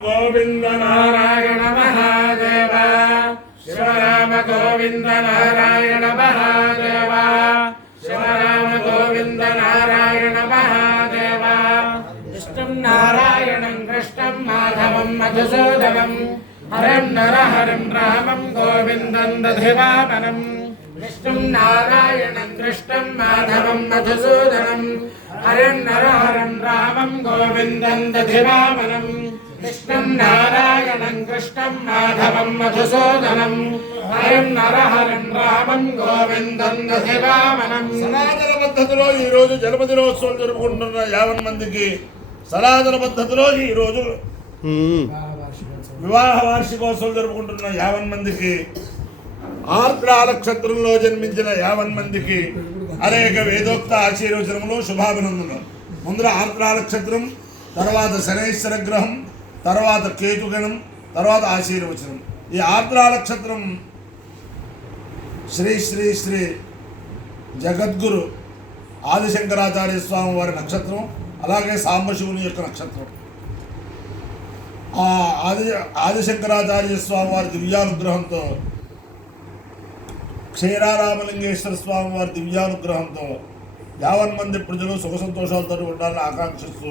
गोविंद नारायण महादेव शिव राम गोविंद नारायण महादेव शिव राम गोविंद नारायण महादेव विष्णुं नारायणं कृष्णं माधवं मधुसूदनं हरं नरहरिं रामं गोविन्दं दधिवामनं विष्णुं नारायणं कृष्णं माधवं मधुसूदनं हरं नरहरिं रामं गोविन्दं दधिवामनं कृष्णं नारायणं कृष्णं माधवं मधुसूदनं हरिं नरहरिं रामं गोविन्दं दधिवामनं సనాతన పద్ధతిలో ఈ రోజు జన్మదిన దినోత్సవం జరుపుకుంటున్న 50 మందికి సనాతన పద్ధతిలో ఈ రోజు వివాహ వార్షికోత్సవం జరుపుకుంటున్న 50 మందికి ఆర్ద్ర నక్షత్రంలో జన్మించిన 50 మందికి అనేక వేదోక్త ఆశీర్వచనములు శుభాభినందనలు. ముందర ఆర్ద్ర నక్షత్రం, తర్వాత శనైశ్వర గ్రహం, తర్వాత కేతుగణం, తర్వాత ఆశీర్వచనం. ఈ ఆర్ద్ర నక్షత్రం శ్రీ శ్రీ శ్రీ జగద్గురు ఆదిశంకరాచార్య స్వామి వారి నక్షత్రం, అలాగే సాంబశివుని యొక్క నక్షత్రం. ఆ ఆదిశంకరాచార్య స్వామి వారి దివ్యానుగ్రహంతో, క్షీరారామలింగేశ్వర స్వామి వారి దివ్యానుగ్రహంతో 50 మంది ప్రజలు సుఖ సంతోషాలతో ఉండాలని ఆకాంక్షిస్తూ,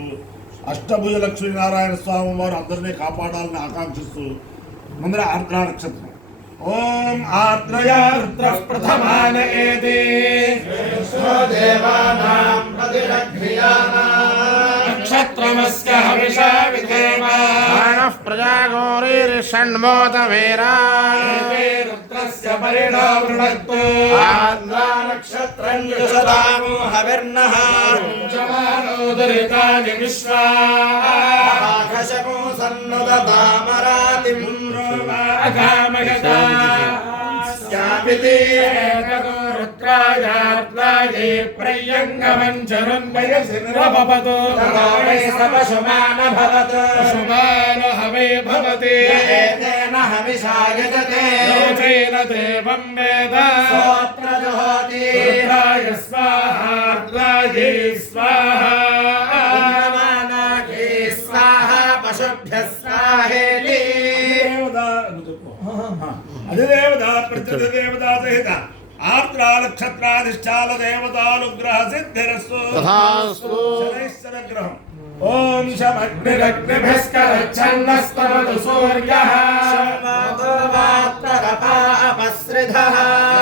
అష్టభుజ లక్ష్మీనారాయణ స్వామి వారు అందరినీ కాపాడాలని ఆకాంక్షిస్తూ ముందర ఆర్ద్ర నక్షత్రం. ఓం ఆర్ద్రయా రుద్ర ప్రథమానయేతి దేవానాం నక్షత్రమస్య హవిషా విధేమ మానః ప్రజాగోరీర్షణ్మోద వీరా రుద్రస్య పరిణో వృణక్తు ఆర్ద్ర నక్షత్రం యుషదాము హవిర్నః జమానోదరితాని విశ్వా ఆకాశము సన్నుదతామరాతిం అగామగతా స్యాపితే రుద్రాయాత్రాయే ప్రయంగమంచరున్వయసిరభవతు తదావై సపశుమాన భవతు శుమాన హవే భవతి ఏతేన హవిషాయజతే యోజేన దేవం వేద సోత్ర జుహోతి రుద్రాయ స్వాహా రుద్రాయే స్వాహా నమానాగే స్వాహా పశుభ్యః స్వాహేతి అధిదేవతా ప్రత్యధిదేవతా సహిత ఆర్ద్ర నక్షత్రాధిష్టాన దేవతానుగ్రహ సిద్ధిరస్తు తథాస్తు. శనైశ్వర గ్రహం. ఓం శమగ్నిరగ్నిభిస్కరఛన్నస్తమతు సూర్యః శర్వాత్రగపాపశ్రిధః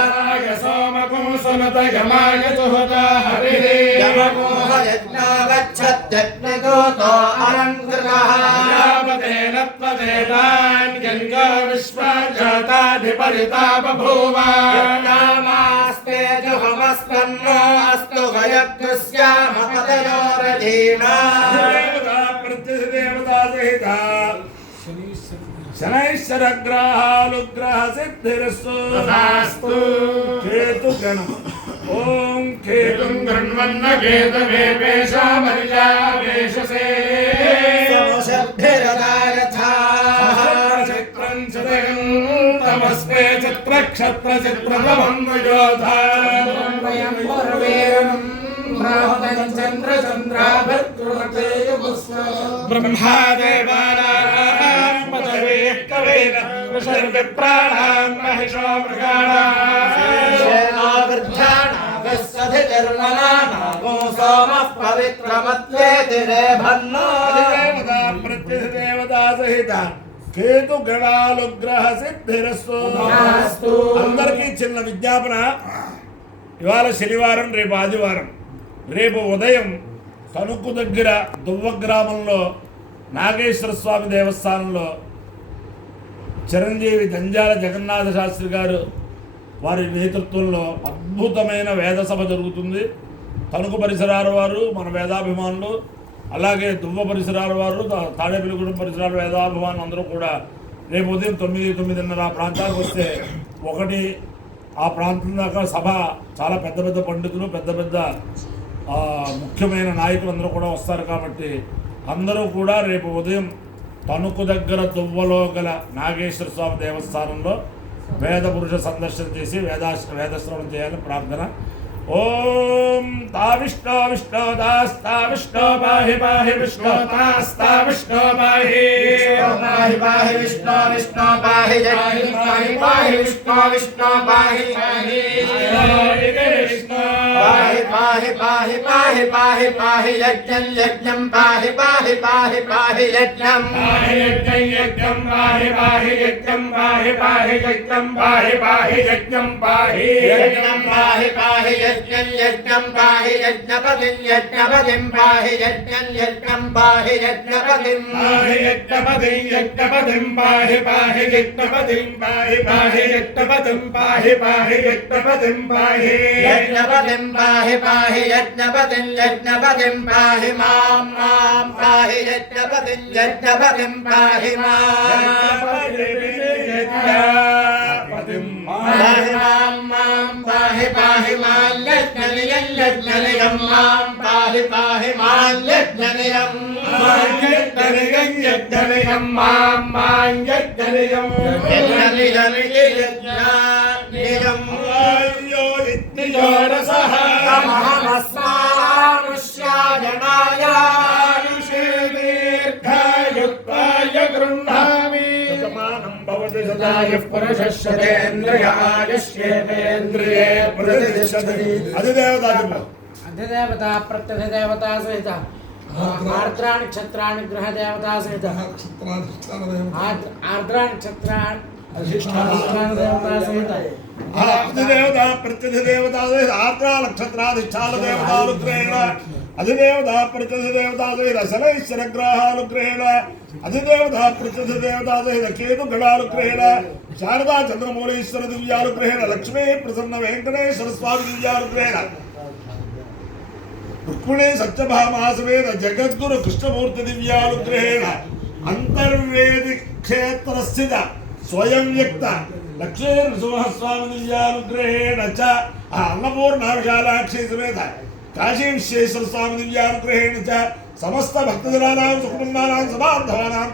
యమాయ సోమకం సునత యమాయ తుహత హరిః యమమోహ యజ్ఞో గచ్చత్యగ్నిదూతో అలంకృతః యావదేన త్వదేతాన్ గంగా విశ్వజాతాధిపరితా బభూవ యజ్ఞామాస్తే జుహమస్కన్నో అస్తు గయగ్రస్యామ పదయోరధీనా దేవతా ప్రత్యధిదేవతా సహిత శనైశ్వర గ్రహానుగ్రహ సిద్ధిరస్తు తథాస్తు. కేతుగణం. ఓం కేతుం గృణ్వన్న కేతవేషామర్యావేషసే చిత్రం చిదగం తమస్మే చిత్రక్షత్ర చిత్రతమం యోధా బ్రహ్మాదేవానాం పదవే కవేన విప్రాణాం మహిషో మృగాణాం దేవతా ప్రత్యధిదేవతా సహిత కేతుగణానుగ్రహ సిద్ధిరస్తు. అందరికీ చిన్న విజ్ఞాపన. ఇవాళ శనివారం, రేపు ఆదివారం. రేపు ఉదయం తణుకు దగ్గర దువ్వ గ్రామంలో నాగేశ్వర స్వామి దేవస్థానంలో చిరంజీవి దంజాల జగన్నాథ శాస్త్రి గారు వారి నేతృత్వంలో అద్భుతమైన వేద సభ జరుగుతుంది. తణుకు పరిసరాల వారు, మన వేదాభిమానులు, అలాగే దువ్వ పరిసరాల వారు, తాడేపల్లిగూడెం పరిసరాల వేదాభిమానులు అందరూ కూడా రేపు ఉదయం 9-9:30 ఆ ప్రాంతానికి వస్తే ఆ ప్రాంతం దాకా సభ చాలా పెద్ద పెద్ద పండితులు, పెద్ద పెద్ద ముఖ్యమైన నాయకులు అందరూ కూడా వస్తారు. కాబట్టి అందరూ కూడా రేపు ఉదయం తణుకు దగ్గర దువ్వలో గల నాగేశ్వర స్వామి దేవస్థానంలో వేద పురుష సందర్శన చేసి వేదశ్రవణం చేయాలని ప్రార్థన. ఓం తా విష్ణో విష్ణో దాస్తా విష్ణో పాహి పాహి విష్ణో తాస్తా విష్ణో పాహి पाहि पाहि विष्णु विष्णु पाहि पाहि पाहि पाहि विष्णु विष्णु पाहि पाहि पाहि पाहि पाहि पाहि पाहि यज्ञं यज्ञं पाहि पाहि पाहि पाहि यज्ञं यज्ञं पाहि पाहि यज्ञं पाहि पाहि यज्ञं पाहि पाहि यज्ञं पाहि यज्ञं पाहि पाहि यज्ञं यज्ञं पाहि यज्ञपतिं यज्ञपतिं पाहि यज्ञं यज्ञं पाहि यज्ञपतिं यज्ञपतिं यज्ञपतिं पाहि पाहि यज्ञपतिं पाहि पाहि यज्ञपतिं पाहि पाहि यज्ञपतिं पाहि यज्ञपतिं पाहि पाहि यज्ञपतिं यज्ञपतिं पाहि मां मां पाहि यज्ञपतिं यज्ञपतिं पाहि मां पाहि मां मां पाहि पाहि मां यज्ञनियं यज्ञनियं मां पाहि पाहि मां यज्ञनियं यज्ञनियं यज्ञनियं मां यज्ञनियं यज्ञनियं निजोरसः तमहमस्मानुष्याजनाय दीर्घायुक्ताय गृह्णामि शतमानं भवति सदायुः पुरुषः शतेन्द्रियायुष्येवेन्द्रिये प्रतिष्ठति अधिदेवता प्रत्यधिदेवता सहित आर्द्राणि क्षत्राणि ग्रहदेवता सहित आर्द्राणि क्षत्राणि अधिष्ठानदेवता सहित अधिदेवता प्रत्यधिदेवता सहित आर्द्रा नक्षत्राधिष्ठान देवतानुग्रहेण अधिदेवता प्रत्यधिदेवता सहित शनैश्वरग्रहानुग्रहेण अधिदेवता प्रत्यधिदेवता सहित केतुगणानुग्रहेण शारदा चंद्रमौलेश्वर दिव्यानुग्रहेण लक्ष्मी प्रसन्न वेंकटेश्वर स्वामी दिव्यानुग्रहेण रुक्मिणी सत्यभामा समेत जगद्गुरु कृष्णमूर्ति दिव्यानुग्रहेण अंतर्वेदी क्षेत्र स्थित स्वयं व्यक्त लक्ष्मी नृसिंहस्वामी दिव्यानुग्रहेण च अन्नपूर्णा विशालाक्षी समेत काशी विश्वेश्वर स्वामी दिव्यानुग्रहेण च समस्त भक्तजनानां सुकुटुम्बानां समार्धवानां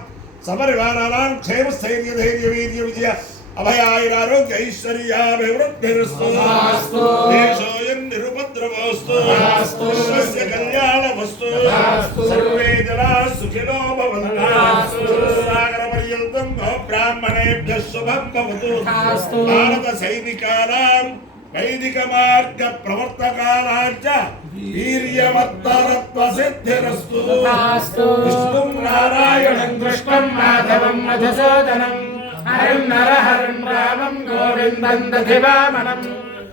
सपरिवाराणां क्षेम स्थैर्य धैर्य वीर्य विजय अभयायुरारोग्य ऐश्वर्याभिवृद्धिरस्तु देशोऽयं निरुपद्रवोऽस्तु विश्वस्य कल्याणमस्तु सर्वे जनाः सुखिनो भवन्तु सागरपर्यन्तं ब्राह्मणेभ्यः शुभं भवतु भारतसैनिकानां वैदिक मार्ग प्रवर्तकानां च वीर्यवत्तरत्वसिद्धिरस्तु विष्णुं नारायणं कृष्णं माधवं मधुसूदनं हरिं नरहरिं रामं गोविन्दं दधिवामनं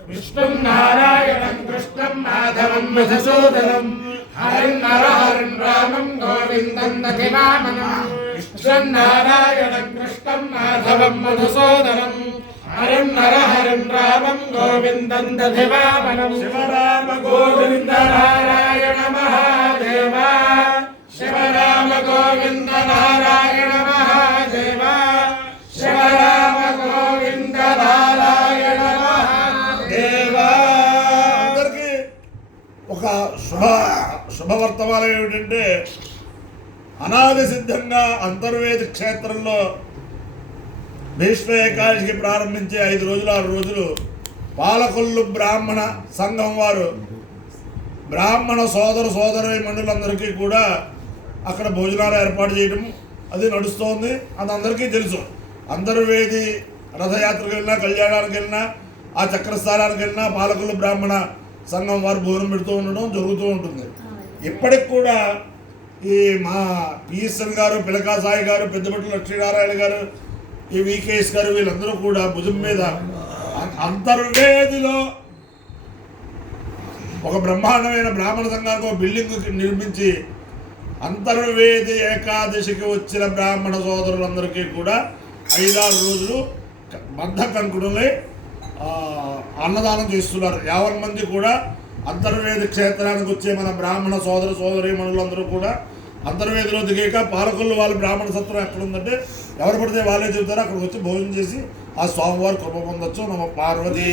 विष्णुं नारायणं कृष्णं माधवं मधुसूदनं हरिं नरहरिं रामं गोविन्दं दधिवामनं विष्णुं नारायणं कृष्णं माधवं मधुसूदनं हरिं नरहरिं रामं गोविन्दं दधिवामनं शिव राम गोविन्द नारायण महादेव शिव राम गोविन्द नारायण महादेव शिव राम गोविन्द नारायण महादेव అందరికీ ఒక శుభవర్తమానం ఏమిటంటే అనాది సిద్ధంగా అంతర్వేది క్షేత్రంలో భీష్మ ఏకాదశికి ప్రారంభించే 5 రోజులు 6 రోజులు పాలకొల్లు బ్రాహ్మణ సంఘం వారు బ్రాహ్మణ సోదరి మండలందరికీ కూడా అక్కడ భోజనాలు ఏర్పాటు చేయడం అది నడుస్తోంది. అది అందరికీ తెలుసు. అంతర్వేది రథయాత్రకు వెళ్ళినా కళ్యాణానికి వెళ్ళినా ఆ చక్రస్థానానికి వెళ్ళినా పాలకొల్లు బ్రాహ్మణ సంఘం వారు భోజనం పెడుతూ ఉండడం జరుగుతూ ఉంటుంది. ఇప్పటికి కూడా ఈ మా పిఎస్ఎన్ గారు, పిలకా సాయి గారు, పెద్దబట్ల లక్ష్మీనారాయణ గారు, ఈ వికేఎస్ గారు వీళ్ళందరూ కూడా భుజం మీద అంతర్వేదిలో ఒక బ్రహ్మాండమైన బ్రాహ్మణ సంఘానికి ఒక బిల్డింగ్ నిర్మించి అంతర్వేది ఏకాదశికి వచ్చిన బ్రాహ్మణ సోదరులందరికీ కూడా 5-6 రోజులు బద్ధ కంకుడులై అన్నదానం చేస్తున్నారు. 50 మంది కూడా అంతర్వేది క్షేత్రానికి వచ్చే మన బ్రాహ్మణ సోదరీమణులందరూ కూడా అంతర్వేదిలో దిగాక పాలకొల్లు వాళ్ళ బ్రాహ్మణ సత్రం ఎక్కడ ఉందంటే ఎవరు పడితే వాళ్ళే చెబుతారు. అక్కడికి వచ్చి భోజనం చేసి ఆ స్వామివారి కృప పొందొచ్చు. నమ పార్వతీ